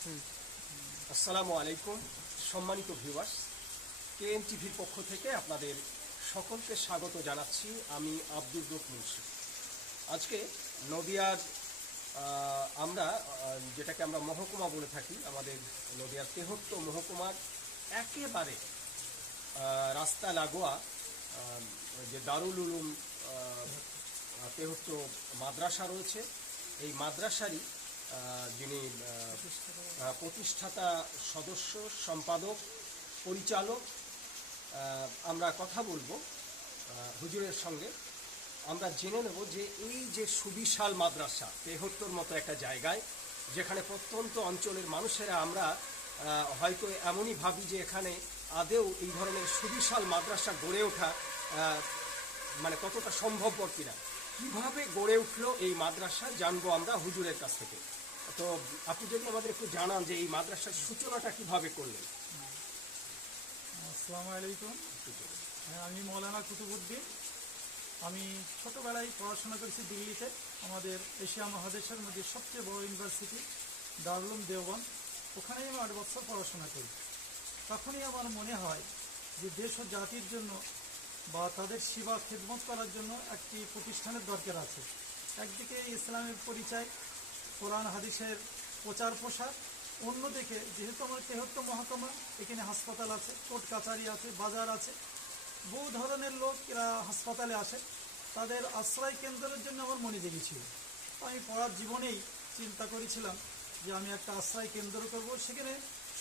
আসসালামু আলাইকুম সম্মানিত ভিউয়ার্স, কেএম টিভির পক্ষ থেকে আপনাদের সকলকে স্বাগত জানাচ্ছি। আমি আব্দুর রূপ মুন্সি। আজকে নদিয়ার আমরা যেটাকে আমরা মহকুমা বলে থাকি, আমাদের নদিয়ার তেহট্ট মহকুমার একেবারে রাস্তা লাগোয়া যে দারুল উলুম তেহট্ট মাদ্রাসা রয়েছে, এই মাদ্রাসারই যিনি প্রতিষ্ঠাতা সদস্য, সম্পাদক, পরিচালক, আমরা কথা বলবো হুজুরের সঙ্গে। আমরা জেনে নেব যে এই যে সুবিশাল মাদ্রাসা তেহট্টর মতো একটা জায়গায়, যেখানে প্রত্যন্ত অঞ্চলের মানুষেরা আমরা হয়তো এমনই ভাবি যে এখানে আদেও এই ধরনের সুবিশাল মাদ্রাসা গড়ে ওঠা মানে কতটা সম্ভবপর কিনা, কীভাবে গড়ে উঠলো এই মাদ্রাসা জানবো আমরা হুজুরের কাছ থেকে। তো আপনি যদি আমাদের একটু জানান যে এই মাদ্রাসার সূচনাটা কিভাবে করলেন। আসসালামু আলাইকুম। আমি মৌলানা কুতুবুদ্দিন। আমি ছোটোবেলায় পড়াশোনা করেছি দিল্লিতে, আমাদের এশিয়া মহাদেশের মধ্যে সবচেয়ে বড় ইউনিভার্সিটি দারুল উলুম দেওবন্দ। ওখানেই আমি 8 বছর পড়াশোনা করি। তখনই আমার মনে হয় যে দেশ ও জাতির জন্য বা তাদের সেবা খেদমত করার জন্য একটি প্রতিষ্ঠানের দরকার আছে। একদিকে ইসলামের পরিচয়, কোরআন হাদিসের প্রচার প্রসার, অন্যদিকে যেহেতু আমার তেহট্ট মহকুমা, এখানে হাসপাতাল আছে, কোর্ট কাছারি আছে, বাজার আছে, বহু ধরনের লোক এরা হাসপাতালে আসে, তাদের আশ্রয় কেন্দ্রের জন্য আমার মনে জেগেছিল। আমি পড়ার জীবনেই চিন্তা করেছিলাম যে আমি একটা আশ্রয় কেন্দ্র করব, সেখানে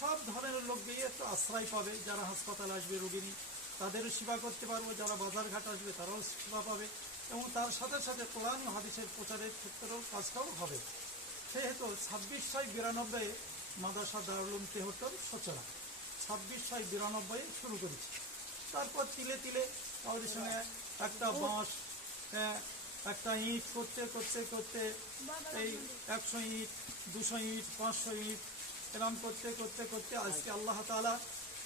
সব ধরনের লোক গিয়ে একটু আশ্রয় পাবে, যারা হাসপাতালে আসবে রোগিনী তাদেরও সেবা করতে পারবো, যারা বাজারঘাট আসবে তারাও সেবা পাবে, এবং তার সাথে সাথে কোরআন হাদিসের প্রচারের ক্ষেত্রেও কাজটাও হবে। সেহেতু 2692 মাদ্রাসা দারুল উলুম তেহট্টর সূচনা 2692 শুরু করেছি। তারপর তিলে তিলে আমাদের সঙ্গে একটা বাঁশ, একটা ইট করতে করতে করতে এই 100 ইট, 200 ইট, 500 ইট এরকম করতে করতে করতে আজকে আল্লাহ তাআলা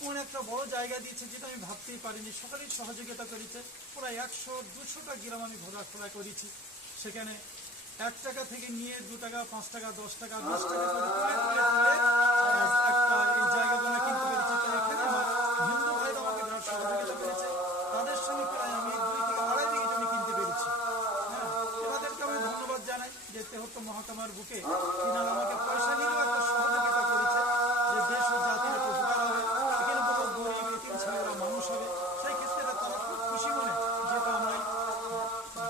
এমন একটা বড় জায়গা দিয়েছে যেটা আমি ভাবতেই পারিনি। সকলেই সহযোগিতা করেছে। প্রায় 100-200টা গ্রাম আমি ঘোরাফেরা করেছি। সেখানে 1 টাকা থেকে নিয়ে 2 টাকা, 5 টাকা, 10 টাকা, 20 টাকা করে তুলে একটা এই জায়গাগুলো কিনতে পেরেছি। তো এখানে আমার হিন্দু ভাইরা আমাকে বিরাট সহযোগিতা করেছে। তাদের সঙ্গে প্রায় আমি 2 থেকে আড়াই বিঘে জমি কিনতে পেরেছি। হ্যাঁ, এনাদেরকে আমি ধন্যবাদ জানাই যে তেহট্ট মহকুমার বুকে তিনারা আমাকে পয়সা নিয়েও একটা সহযোগিতা করেছে যে দেশ ও জাতির উপকার হবে, এখানে বহু গরিব এতিম ছেলেরা মানুষ হবে। সেই ক্ষেত্রে তারা খুব খুশি মনে যেটা আমরা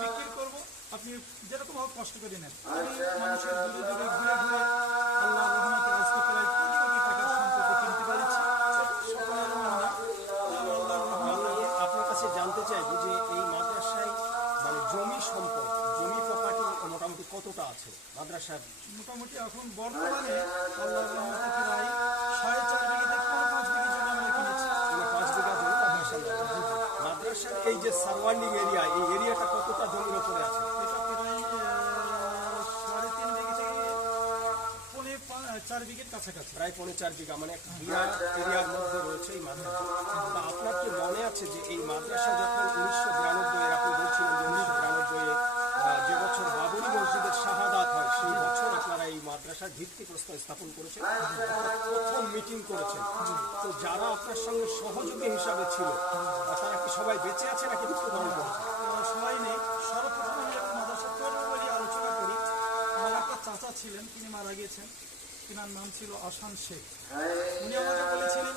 বিক্রি করবো, আপনি যেরকম হোক কষ্ট করে নেন। আমি মানুষের দূরে দূরে ঘুরে ঘুরে আল্লাহর রহমতে আজকে প্রায় 3 কোটি টাকার সম্পত্তি কিনতে পেরেছি। সকলের মন্না আল্লাহর রহমতে। আপনার কাছে জানতে চাইবো যে এই মাদ্রাসায় মানে জমি সম্পদ, জমি প্রপার্টি মোটামুটি কতটা আছে মাদ্রাসার? মোটামুটি এখন বর্তমানে আল্লাহর রহমতে প্রায় 4.5 বিঘে থেকে 5 বিঘে জমি আমরা কিনেছি। 5 বিঘা জমি মাদ্রাসার এই যে সারাউন্ডিং এরিয়া, এই এরিয়াটা কতটা জমির উপরে আছে? এটা প্রায় 3.5 বিঘে থেকে 4 বিঘের কাছাকাছি, প্রায় 4.5 বিঘা, মানে এক বিরাট এরিয়ার মধ্যে রয়েছে এই মাদ্রাসা। তা আপনার কি মনে আছে যে এই মাদ্রাসা যখন 1992 আপনি বলছিলেন যে 1992 যে বছর বাবরি মসজিদের শাহাদাত হয়, সেই বছর আপনারা এই মাদ্রাসার ভিত্তিপ্রস্তর স্থাপন করেছেন, প্রথম মিটিং করেছেন। তো যারা আপনার সঙ্গে সহযোগী হিসাবে ছিল তারা কি সবাই বেঁচে আছে নাকি মৃত্যুবরণ করেছে? সবাই নেই। সর্বপ্রথম আমি একটা মাদ্রাসা করবো বলে আলোচনা করি। আমার একটা চাচা ছিলেন, তিনি মারা গিয়েছেন, তিনার নাম ছিল আসান শেখ। উনি আমাকে বলেছিলেন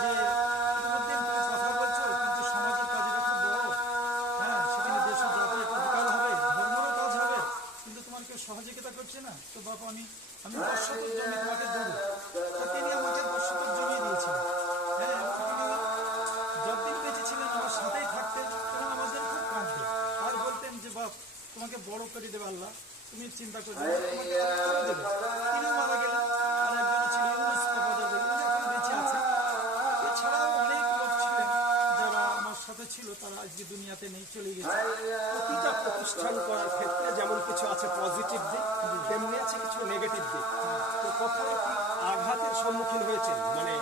যে ইতিমধ্যে তুমি কথা বলছো, কিন্তু সমাজের কাজটা খুব বড়, হ্যাঁ, সেখানে দেশ ও জাতির উপকার হবে, ধর্মেরও কাজ হবে, কিন্তু তোমার কেউ সহযোগিতা করছে না। তো বাবা আমি 10 শতক জমি তোমাকে দেবো। তো তিনি আমাকে 10 শতক জমি দিয়েছিলেন। হ্যাঁ, যতদিন বেঁচে ছিলেন আমার সাথেই থাকতেন এবং আমার জন্য খুব কাঁদতেন আর বলতেন যে বাপ তোমাকে বড় করে দেবে আল্লাহ, তুমি চিন্তা করবে না, তোমাকে আরো দেবে। তিনিও মারা গেলেন। আর একজন ছিল ইউনুস কপাদার বলে, উনি এখন বেঁচে আছেন। এছাড়াও অনেক লোক ছিলেন যারা আমার সাথে ছিল, তারা আজকে দুনিয়াতে নেই, চলে গেছে। প্রতিটা প্রতিষ্ঠান করার ক্ষেত্রে যেমন কিছু আছে পজিটিভ দিক, তেমনি আছে কিছু নেগেটিভ দিক। তো কখনো কি আঘাতের সম্মুখীন হয়েছেন? মানে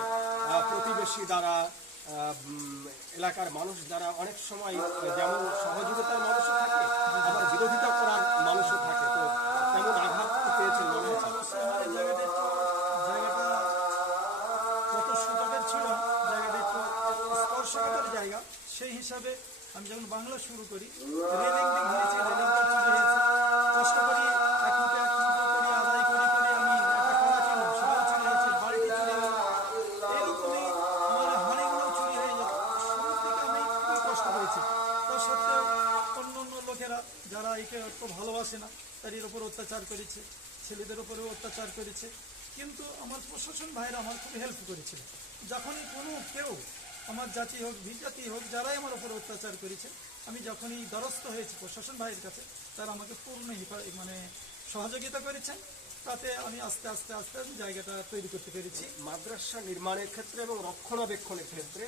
প্রতিবেশী দ্বারা, এলাকার মানুষ দ্বারা অনেক সময় যেমন সহযোগিতার মানুষও থাকে, আবার বিরোধিতা করার মানুষও থাকে। তো তেমন আঘাত পেয়েছেন মনে হচ্ছে? জায়গাটা জায়গা, সেই হিসাবে আমি যখন বাংলা শুরু করি রেলিং দিয়ে ঘিরেছি, রেলিংটা চুরি হয়েছে, কষ্ট করি এক মুঠো করে আদায় করে আমি একটা কলা কিনলাম, সেটাও চুরি হয়েছে, বাড়িতে চুরি হয়েছে, এরকমই আমার হাঁড়িগুলো চুরি হয়ে যেত। শুরু থেকে আমি খুবই কষ্ট করেছি। তা সত্ত্বেও অন্য অন্য লোকেরা যারা একে একটু ভালোবাসে না তাদের উপর অত্যাচার করেছে, ছেলেদের উপরেও অত্যাচার করেছে, কিন্তু আমার প্রশাসন ভাইরা আমার খুব হেল্প করেছিল। যখনই কোনো কেউ আমার জাতি হোক বিজাতি হোক যারাই আমার উপর অত্যাচার করেছে, আমি যখনই দ্বারস্থ হয়েছি প্রশাসন ভাইয়ের কাছে, তারা আমাকে পূর্ণ মানে সহযোগিতা করেছেন। তাতে আমি আস্তে আস্তে আস্তে আমি জায়গাটা তৈরি করতে পেরেছি। মাদ্রাসা নির্মাণের ক্ষেত্রে এবং রক্ষণাবেক্ষণের ক্ষেত্রে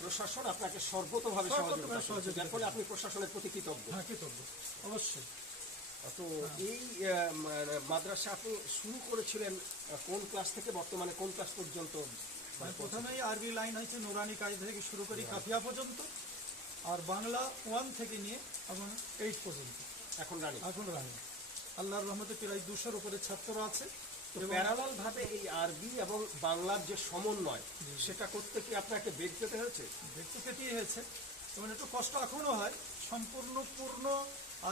প্রশাসন আপনাকে সর্বতোভাবে সহযোগিতা করেছে, যার ফলে আপনি প্রশাসনের প্রতি কৃতজ্ঞ। হ্যাঁ, কৃতজ্ঞ, অবশ্যই। তো এই মাদ্রাসা আপনি শুরু করেছিলেন কোন ক্লাস থেকে বর্তমানে কোন ক্লাস পর্যন্ত? আমি প্রথমেই আরবি লাইন হয়েছে নুরানি কায়দা থেকে শুরু করি কাফিয়া পর্যন্ত, আর বাংলা 1 থেকে নিয়ে এবং 8 পর্যন্ত এখন রানি। আল্লাহর রহমতে প্রায় 200-র উপরে ছাত্র আছে। প্যারালাল ভাবে এই আরবি এবং বাংলার যে সমন্বয়, সেটা করতে কি আপনাকে বেগ পেতে হয়েছে? ব্যক্তি কেটেই হয়েছে এবং একটু কষ্ট এখনও হয়। পূর্ণ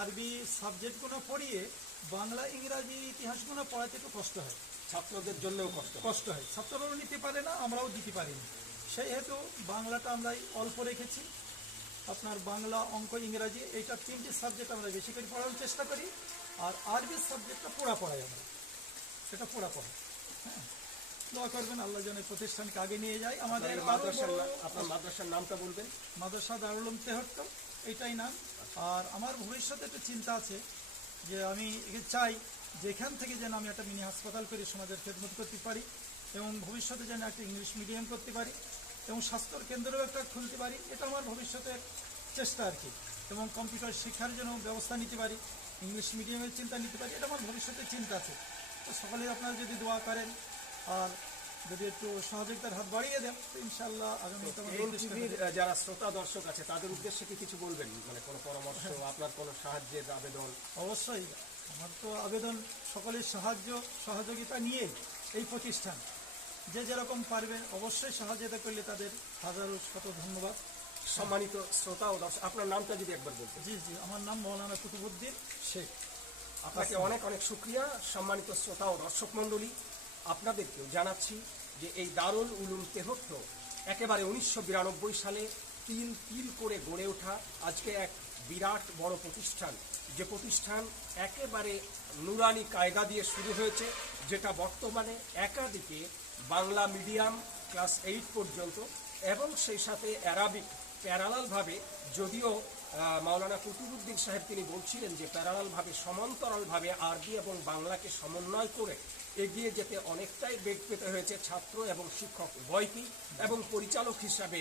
আরবি সাবজেক্টগুলো পড়িয়ে বাংলা ইংরাজি ইতিহাসগুলো পড়াতে একটু কষ্ট হয়, ছাত্রদের জন্যও কষ্ট হয়। ছাত্ররাও নিতে পারে না, আমরাও দিতে পারি না। সেই হেতু বাংলাটা আমরা অল্প রেখেছি। আপনার বাংলা, অঙ্ক, ইংরাজি এইটা 3টি সাবজেক্ট আমরা বেশি করে পড়ানোর চেষ্টা করি, আর আরবি সাবজেক্টটা পড়াই আমরা, সেটা পড়াই। হ্যাঁ, দোয়া করবেন আল্লাহ যেন প্রতিষ্ঠানকে আগে নিয়ে যায়। আমাদের আপনার মাদ্রাসার নামটা বলবেন? মাদ্রাসা দারুল উলুম তেহট্ট, এইটাই নাম। আর আমার ভবিষ্যতে একটা চিন্তা আছে যে আমি চাই যেখান থেকে যেন আমি একটা মিনি হাসপাতাল করে সমাজের খেদমত করতে পারি, এবং ভবিষ্যতে যেন একটা ইংলিশ মিডিয়াম করতে পারি, এবং স্বাস্থ্য কেন্দ্রও একটা খুলতে পারি। এটা আমার ভবিষ্যতের চেষ্টা আর কি। এবং কম্পিউটার শিক্ষার জন্য ব্যবস্থা নিতে পারি, ইংলিশ মিডিয়ামের চিন্তা নিতে পারি, এটা আমার ভবিষ্যতের চিন্তা আছে। তো সকলে আপনারা যদি দোয়া করেন আর যদি একটু সহযোগিতার হাত বাড়িয়ে দেন, তো ইনশাআল্লাহ আগামী যারা শ্রোতা দর্শক আছে তাদের উদ্দেশ্যে কি কিছু বলবেন? মানে কোনো পরামর্শ, আপনার কোনো সাহায্যের আবেদন? অবশ্যই আমার তো আবেদন সকলের সহযোগিতা নিয়ে এই প্রতিষ্ঠান যে যেরকম পারবেন অবশ্যই সহযোগিতা করলে তাদের হাজারো শত ধন্যবাদ। সম্মানিত শ্রোতা ও দর্শক, আপনার নামটা যদি একবার বলতেন। জি, আমার নাম মৌলানা কুতুবুদ্দিন শেখ। আপনাকে অনেক অনেক শুকরিয়া। সম্মানিত শ্রোতা ও দর্শক মণ্ডলী, আপনাদেরকেও জানাচ্ছি যে এই দারুল উলুম তেহট্ট একেবারে 1992 সালে তিল করে গড়ে ওঠা আজকে এক বিরাট বড় প্রতিষ্ঠান, যে প্রতিষ্ঠান একেবারে নুরানি কায়দা দিয়ে শুরু হয়েছে, যেটা বর্তমানে একাধিকে বাংলা মিডিয়াম ক্লাস 8 পর্যন্ত এবং সেই সাথে অ্যারাবিক প্যারালালভাবে, যদিও মাওলানা কুতুবুদ্দিন সাহেব তিনি বলছিলেন যে প্যারালালভাবে সমান্তরালভাবে আরবি এবং বাংলাকে সমন্বয় করে এগিয়ে যেতে অনেকটাই বেগ পেতে হয়েছে ছাত্র এবং শিক্ষক উভয়কেই, এবং পরিচালক হিসাবে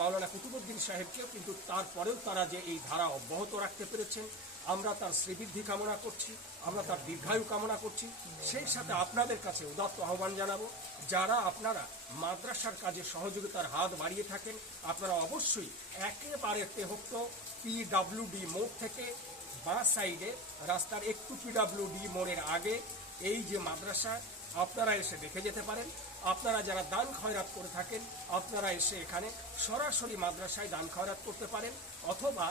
মাওলানা কুতুবুদ্দিন সাহেবকেও, কিন্তু তারপরেও তারা যে এই ধারা অব্যাহত রাখতে পেরেছেন, আমরা তার শ্রীবৃদ্ধি কামনা করছি, আমরা তার দীর্ঘায়ু কামনা করছি। সেই সাথে আপনাদের কাছে উদাত্ত আহ্বান জানাবো, যারা আপনারা মাদ্রাসার কাজে সহযোগিতার হাত বাড়িয়ে থাকেন, আপনারা অবশ্যই একেবারে তেহট্ট PWD মোড় থেকে বাঁ সাইডে রাস্তার একটু PWD মোড়ের আগে এই যে মাদ্রাসা, আপনারা এসে দেখে যেতে পারেন। আপনারা যারা দান খয়রাত করে থাকেন, আপনারা এসে এখানে সরাসরি মাদ্রাসায় দান খয়রাত করতে পারেন, অথবা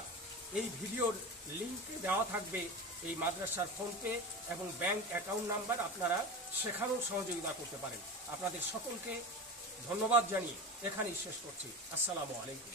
এই ভিডিওর লিঙ্কে দেওয়া থাকবে এই মাদ্রাসার ফোনপে এবং ব্যাংক অ্যাকাউন্ট নাম্বার, আপনারা সেখানেও সহযোগিতা করতে পারেন। আপনাদের সকলকে ধন্যবাদ জানিয়ে এখানেই শেষ করছি। আসসালামু আলাইকুম।